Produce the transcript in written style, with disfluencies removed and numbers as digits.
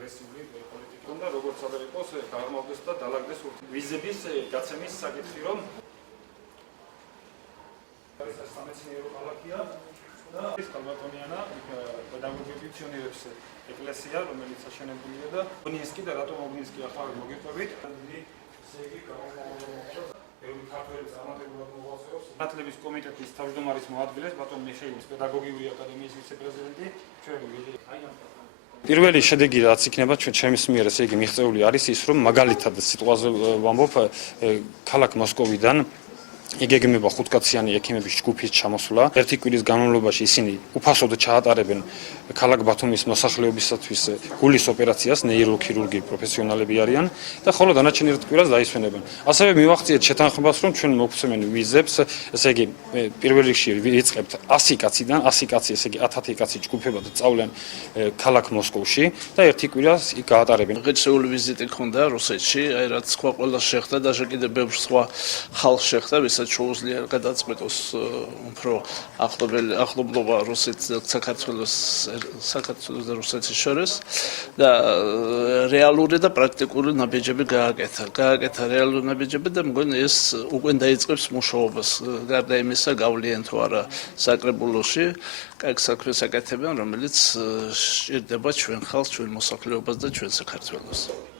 აგრესიული პოლიტიკა უნდა როგორც აღარ იყოს გაღრმავდეს და დაალაგდეს ვიზების გაცემის საკითხი რომ არის სამეცნიერო ქალაქია და ეს კალბატონიანა პედაგოგები ფუნქციონირებს ეკლესია რომელიც აშენებულია და ოგნინსკი და რატომ ოგნინსკი ახლა მოგიყვებით ესე იგი მართლების კომიტეტის თავმჯდომარის მოადგილეს ბატონ მიხეილის პედაგოგიური აკადემიის ვიცე-პრეზიდენტი პირველი შედეგი რაც იქნება ჩემს მიერ ესე იგი მიღწეული არის ის რომ მაგალითად სიტყვაზე ვამბობ ქალაქ მოსკოვიდან იგეგმება 5 კაციანი ექიმების ჯგუფის ჩამოსვლა. ერთი კვირის განმავლობაში ისინი უფასოდ ჩაატარებენ ქალაქ ბათუმის მოსახლეობისათვის გულის ოპერაციას, ნეიროქირურგი პროფესიონალები არიან და ხოლო დანარჩენ ერთ კვირას დაისვენებენ. ასევე მივახციეთ შეთანხმებას, რომ ჩვენ მოგცემენ ვიზებს, ესე იგი პირველ რიგში ვიწყებთ 100 კაციდან, 100 კაცი, ესე იგი 1000 კაცი ჯგუფებად წავლენ ქალაქ მოსკოვში და ერთი კვირას იქ გაატარებენ. ღირსეული ვიზიტი ქონდა რუსეთში, აი რაც სხვა ყველა შეხვდა და კიდე ბევრ სხვა ხალხს შეხვდა, ვისაც შეუძლია გადაწყვეტოს უფრო ახლობლობა რუსეთს და საქართველოს და რუსეთის შორის და რეალური და პრაქტიკული ნაბიჯები გააკეთა რეალური ნაბიჯები და მგონი ეს უკვე დაიწყებს მუშაობას გარდა იმისა გავლიან თუ არა საკრებულოში კაი საქმეს აკეთებენ რომელიც სჭირდება ჩვენ ხალხს ჩვენ მოსახლეობას და ჩვენ საქართველოს